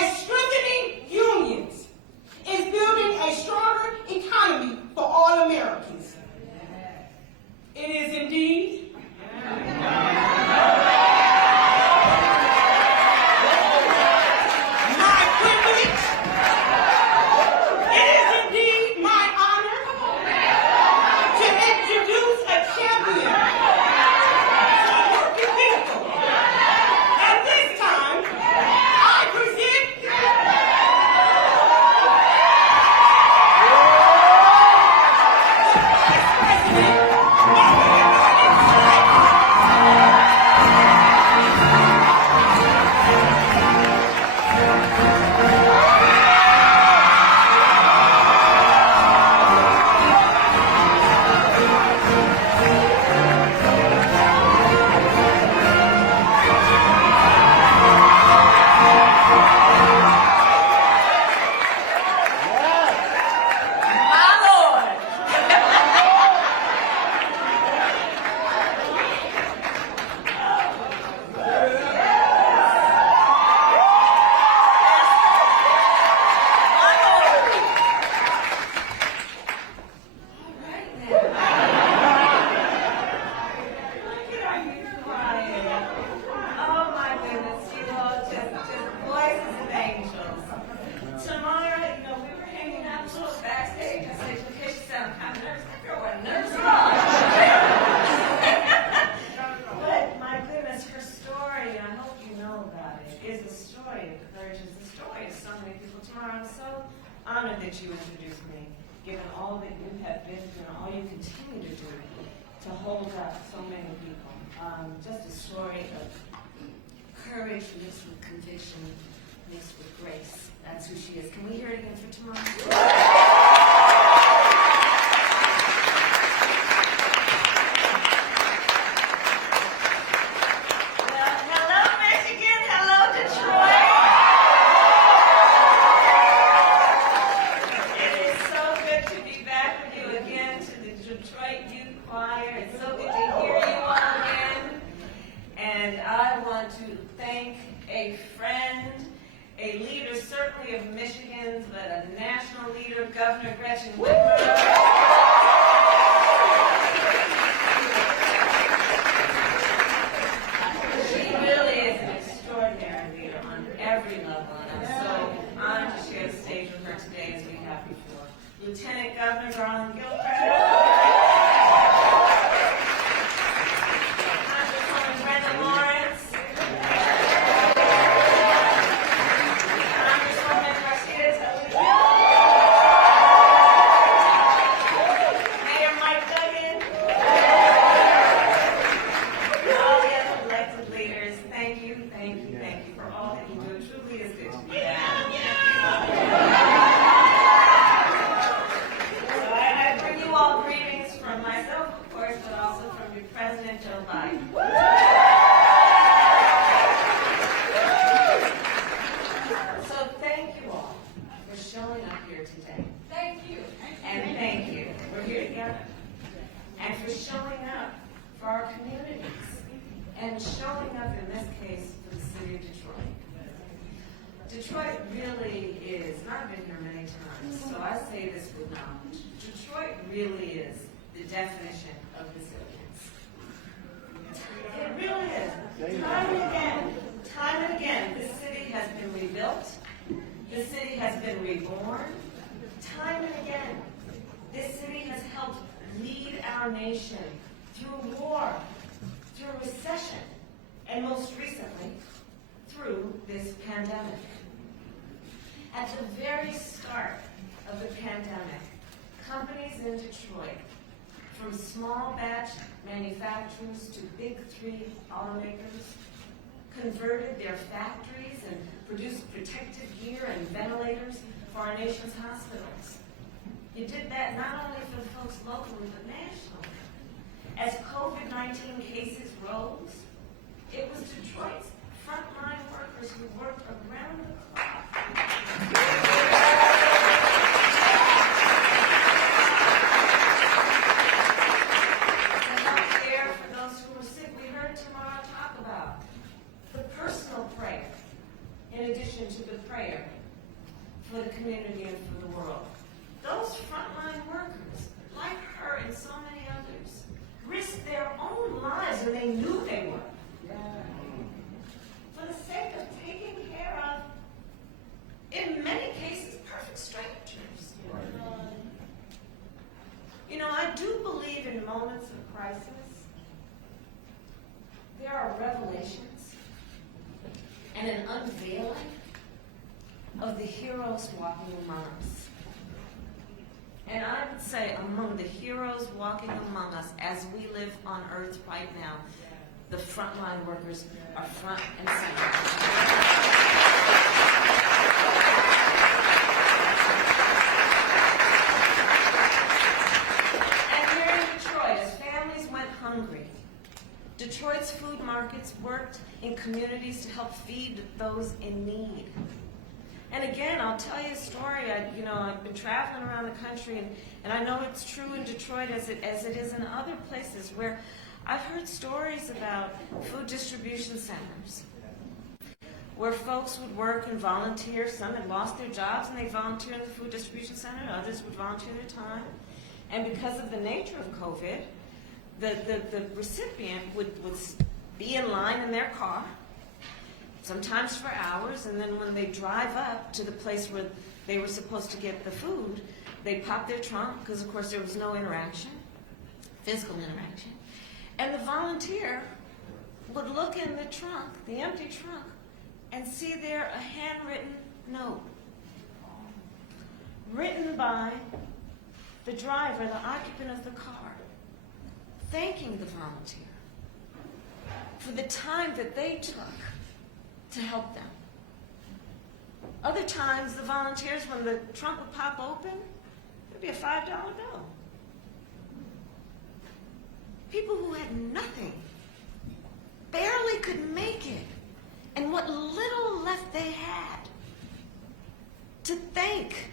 and strengthening unions is building a stronger economy for all Americans. It is indeed honored that you introduced me, given all that you have been through and all you continue to do to hold up so many people. Just a story of courage mixed with conviction, mixed with grace. That's who she is. Can we hear it again for tomorrow? Governor Gretchen Whitmer. She really is an extraordinary leader on every level, and I'm so honored to share the stage with her today as we have before. Lieutenant Governor Garland Gilchrist. And for showing up for our communities, and showing up in this case for the city of Detroit. Detroit really is, and I've been here many times, so I say this with knowledge. Detroit really is the definition of resilience. It really is. Time and again, this city has been rebuilt. This city has been reborn. Time and again, this city has helped lead our nation through war, through recession, and most recently, through this pandemic. At the very start of the pandemic, companies in Detroit, from small batch manufacturers to big three automakers, converted their factories and produced protective gear and ventilators for our nation's hospitals. You did that not only for the folks locally, but nationally. As COVID-19 cases rose, it was Detroit's frontline workers who worked around the clock. To help care for those who were sick. We heard tomorrow talk about the personal prayer, in addition attention to the prayer for the community and for the world. Those frontline workers, like her and so many others, risked their own lives, and they knew they were, for the sake of taking care of, in many cases, perfect strangers. You know, I do believe in moments of crisis, there are revelations and an unveiling of the heroes walking among us. And I would say among the heroes walking among us as we live on earth right now, the frontline workers are front and center. Detroit's food markets worked in communities to help feed those in need. And again, I'll tell you a story. I've been traveling around the country, and I know it's true in Detroit as it is in other places where I've heard stories about food distribution centers where folks would work and volunteer. Some had lost their jobs and they volunteer in the food distribution center. Others would volunteer their time. And because of the nature of COVID, the recipient would be in line in their car, sometimes for hours, and then when they drive up to the place where they were supposed to get the food, they'd pop their trunk, because of course there was no interaction, physical interaction, and the volunteer would look in the trunk, the empty trunk, and see there a handwritten note, written by the driver, the occupant of the car, thanking the volunteer for the time that they took to help them. Other times, the volunteers, when the trunk would pop open, there'd be a $5 bill. People who had nothing, barely could make it, and what little left they had, to thank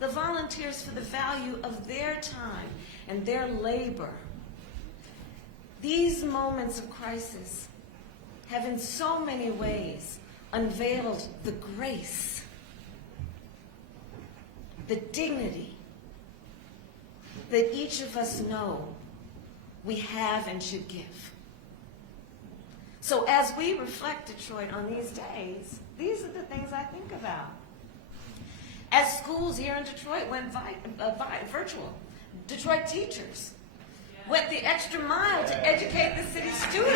the volunteers for the value of their time and their labor. These moments of crisis have in so many ways unveiled the grace, the dignity that each of us know we have and should give. So as we reflect Detroit on these days, these are the things I think about. As schools here in Detroit went virtual, Detroit teachers went the extra mile to educate the city students.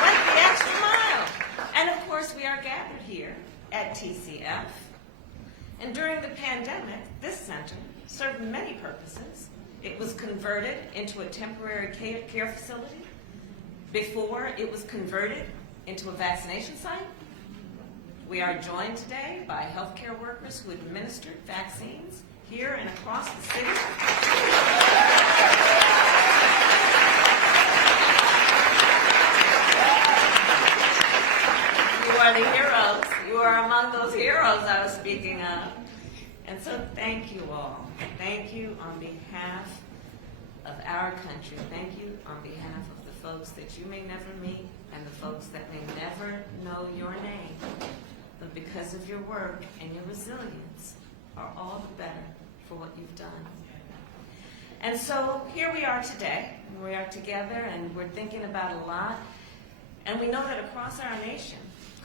Went the extra mile. And of course, we are gathered here at TCF. And during the pandemic, this center served many purposes. It was converted into a temporary care facility. Before, it was converted into a vaccination site. We are joined today by healthcare workers who administered vaccines here and across the city. You are the heroes. You are among those heroes I was speaking of. And so thank you all. Thank you on behalf of our country. Thank you on behalf of the folks that you may never meet and the folks that may never know your name. But because of your work and your resilience, are all the better for what you've done. And so here we are today. We are together and we're thinking about a lot. And we know that across our nation,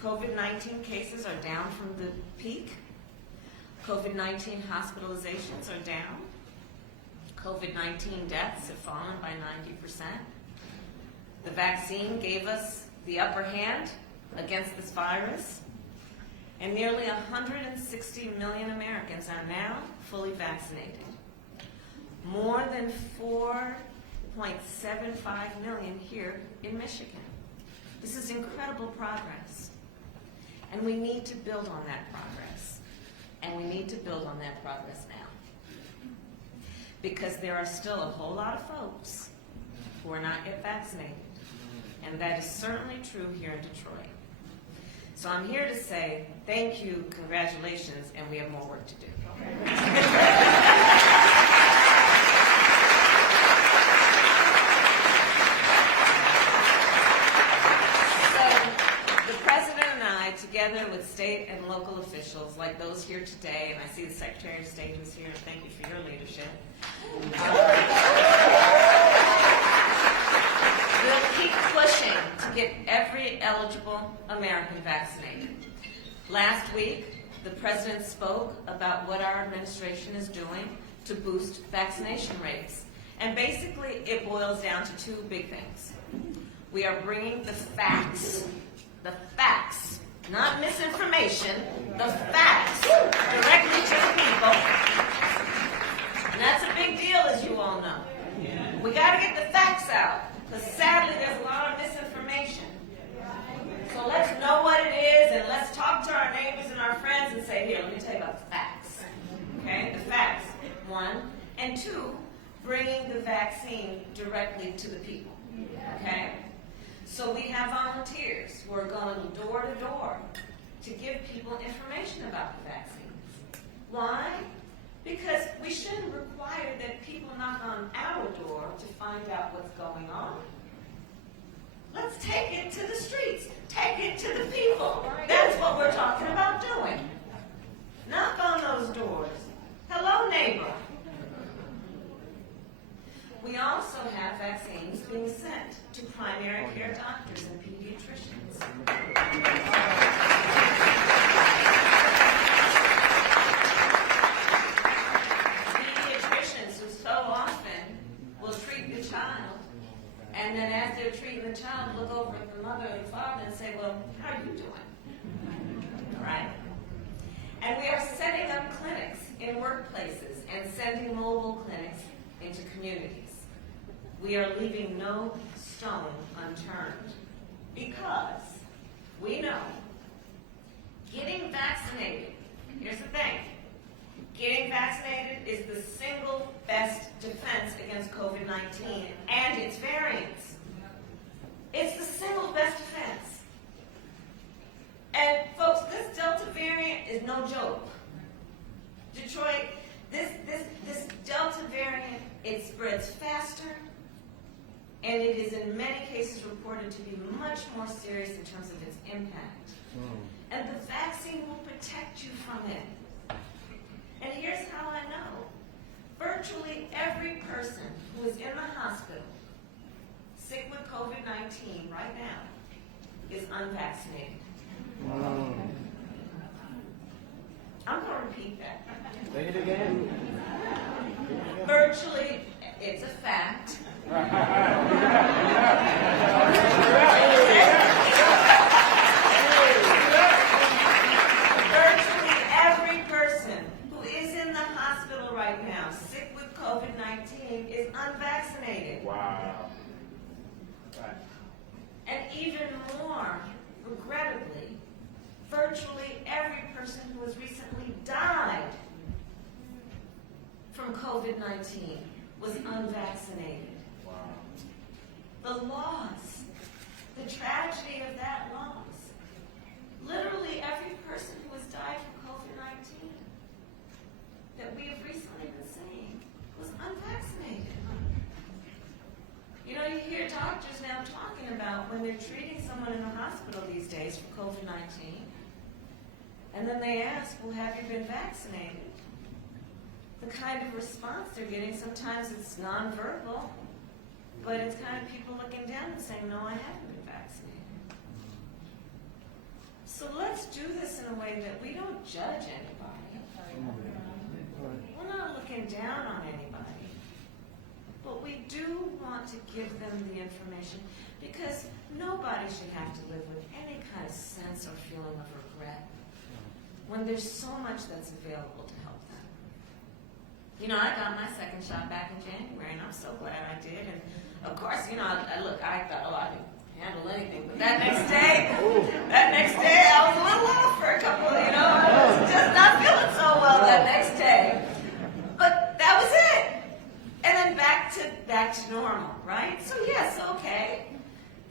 COVID-19 cases are down from the peak. COVID-19 hospitalizations are down. COVID-19 deaths have fallen by 90%. The vaccine gave us the upper hand against this virus. And nearly 160 million Americans are now fully vaccinated. More than 4.75 million here in Michigan. This is incredible progress. And we need to build on that progress. And we need to build on that progress now. Because there are still a whole lot of folks who are not yet vaccinated. And that is certainly true here in Detroit. So I'm here to say thank you, congratulations, and we have more work to do. state and local officials, like those here today, and I see the Secretary of State who's here, and thank you for your leadership. We'll keep pushing to get every eligible American vaccinated. Last week, the President spoke about what our administration is doing to boost vaccination rates. And basically, it boils down to two big things. We are bringing the facts, not misinformation, the facts directly to the people. And that's a big deal, as you all know. We got to get the facts out, because sadly, there's a lot of misinformation. So let's know what it is, and let's talk to our neighbors and our friends and say, here, let me tell you about the facts. Okay, the facts, one. And two, bringing the vaccine directly to the people. Okay? So we have volunteers who are going door to door to give people information about the vaccines. Why? Because we shouldn't require that people knock on our door to find out what's going on. Let's take it to the streets. Take it to the people. That's what we're talking about doing. Knock on those doors. Hello, neighbor. We also have vaccines being sent to primary care doctors and pediatricians. Pediatricians who so often will treat the child, and then as they're treating the child, look over at the mother and father and say, well, how are you doing? Right? And we are setting up clinics in workplaces and sending mobile clinics into communities. We are leaving no stone unturned because we know getting vaccinated, here's the thing, getting vaccinated is the single best defense against COVID-19 and its variants. It's the single best defense. And folks, this Delta variant is no joke. Detroit, this Delta variant, it spreads faster, and it is in many cases reported to be much more serious in terms of its impact. And the vaccine will protect you from it. And here's how I know. Virtually every person who is in the hospital sick with COVID-19 right now is unvaccinated. I'm going to repeat that. Say it again. Virtually, it's a fact. Virtually every person who is in the hospital right now, sick with COVID-19, is unvaccinated. Wow. Right. And even more, regrettably, virtually every person who has recently died from COVID-19 was unvaccinated. Wow. The loss, the tragedy of that loss, literally every person who has died from COVID-19 that we have recently been seeing was unvaccinated. You know, you hear doctors now talking about when they're treating someone in the hospital these days for COVID-19, and then they ask, well, have you been vaccinated? The kind of response they're getting, sometimes it's nonverbal, but it's kind of people looking down and saying, no, I haven't been vaccinated. So let's do this in a way that we don't judge anybody. We're not looking down on anybody. But we do want to give them the information because nobody should have to live with any kind of sense or feeling of regret when there's so much that's available to help them. You know, I got my second shot back in January, and I'm so glad I did. And of course, you know, I thought, oh, I can handle anything. But that next day, I was a little off for a couple, you know, I was just not feeling so well that next day. But that was it. And then back to normal, right? So yes, okay,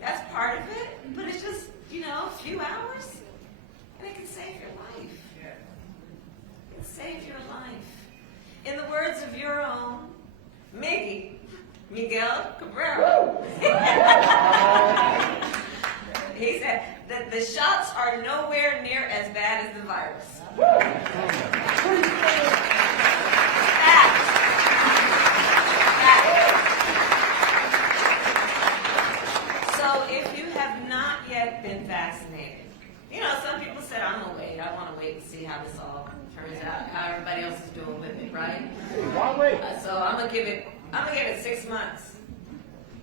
that's part of it. But it's just, you know, a few hours, and it can save your life. It can save your life. In the words of your own Miguel Cabrera, he said, that the shots are nowhere near as bad as the virus. Fact. So if you have not yet been vaccinated, you know, some people said, I'm gonna wait. I want to wait and see how this all turns out, how everybody else is doing with it, right? Why wait? So I'm gonna give it 6 months.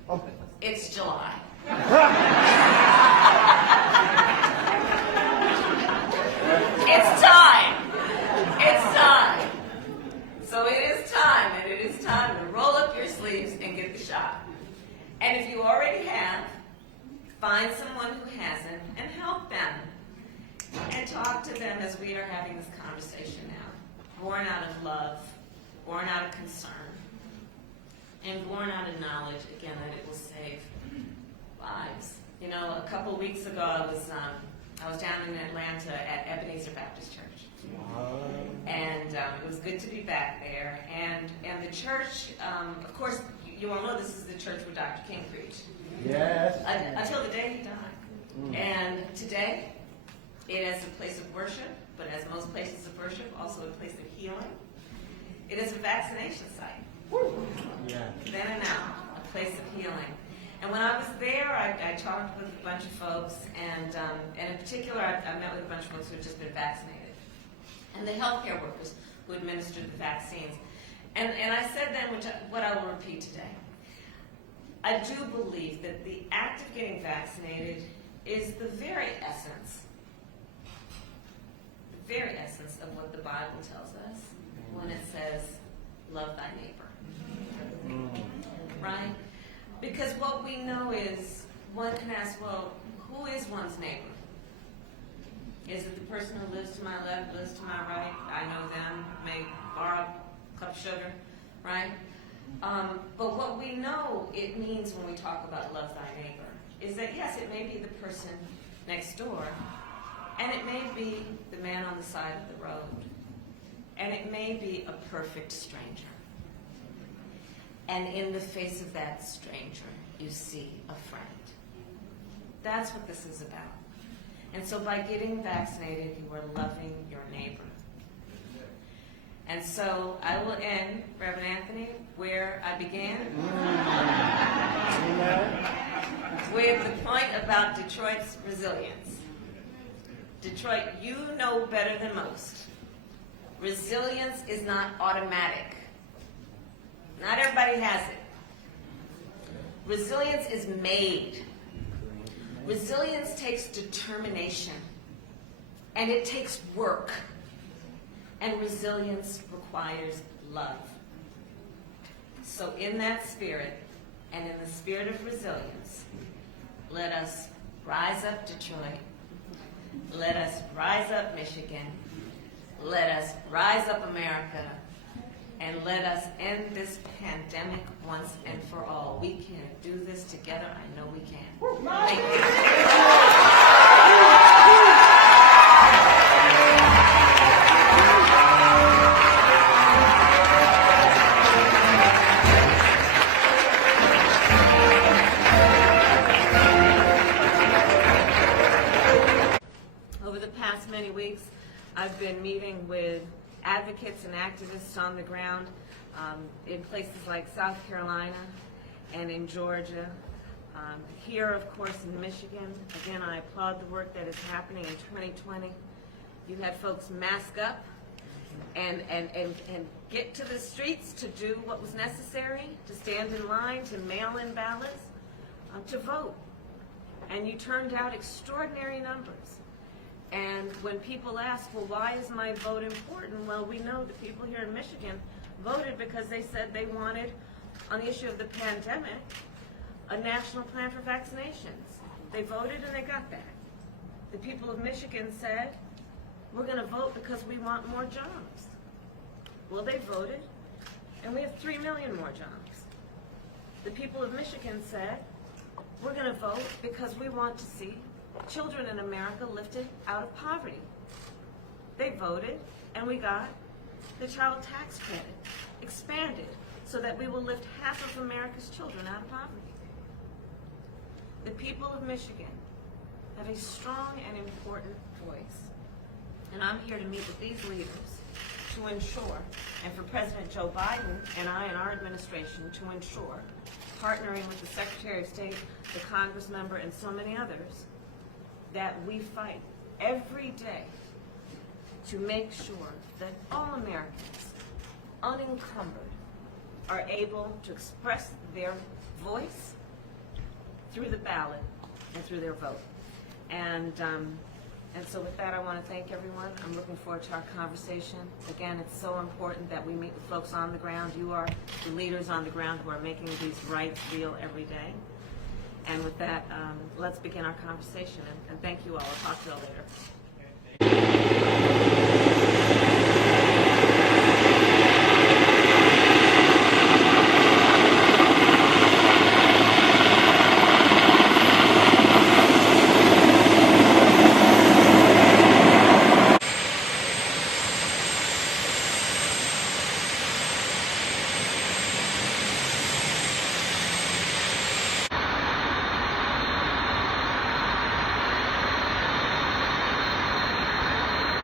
Okay. It's July. It's time. It's time. So it is time, and it is time to roll up your sleeves and get the shot. And if you already have, find someone who hasn't and help them. And talk to them as we are having this conversation now. Born out of love, born out of concern, and born out of knowledge, again, that it will save lives. You know, a couple weeks ago, I was down in Atlanta at Ebenezer Baptist Church. And it was good to be back there. And the church, of course, you all know this is the church where Dr. King preached. Yes. Until the day he died. And today, it is a place of worship, but as most places of worship, also a place of healing. It is a vaccination site. Yeah. Then and now, a place of healing. And when I was there, I talked with a bunch of folks, and in particular, I met with a bunch of folks who had just been vaccinated, and the healthcare workers who administered the vaccines. And I said then, what I will repeat today, I do believe that the act of getting vaccinated is the very essence of what the Bible tells us when it says, love thy neighbor. Right? Because what we know is, one can ask, well, who is one's neighbor? Is it the person who lives to my left, lives to my right? I know them, may borrow a cup of sugar, right? But what we know it means when we talk about love thy neighbor is that, yes, it may be the person next door, and it may be the man on the side of the road, and it may be a perfect stranger. And in the face of that stranger, you see a friend. That's what this is about. And so by getting vaccinated, you are loving your neighbor. And so I will end, Reverend Anthony, where I began, with the point about Detroit's resilience. Detroit, you know better than most. Resilience is not automatic. Not everybody has it. Resilience is made. Resilience takes determination, and it takes work. And resilience requires love. So in that spirit, and in the spirit of resilience, let us rise up Detroit. Let us rise up Michigan. Let us rise up America. And let us end this pandemic once and for all. We can do this together. I know we can. Thank you. Over the past many weeks, I've been meeting with advocates and activists on the ground in places like South Carolina and in Georgia. Here, of course, in Michigan. Again, I applaud the work that is happening in 2020. You had folks mask up and get to the streets to do what was necessary, to stand in line, to mail in ballots, to vote. And you turned out extraordinary numbers. And when people ask, well, why is my vote important? Well, we know the people here in Michigan voted because they said they wanted, on the issue of the pandemic, a national plan for vaccinations. They voted and they got that. The people of Michigan said, we're going to vote because we want more jobs. Well, they voted, and we have 3 million more jobs. The people of Michigan said, we're going to vote because we want to see children in America lifted out of poverty. They voted, and we got the child tax credit expanded so that we will lift half of America's children out of poverty. The people of Michigan have a strong and important voice. And I'm here to meet with these leaders to ensure, and for President Joe Biden and I and our administration to ensure, partnering with the Secretary of State, the Congress member, and so many others, that we fight every day to make sure that all Americans, unencumbered, are able to express their voice through the ballot and through their vote. And so with that, I want to thank everyone. I'm looking forward to our conversation. Again, it's so important that we meet with folks on the ground. You are the leaders on the ground who are making these rights real every day. And with that, let's begin our conversation. And thank you all. I'll talk to you all later.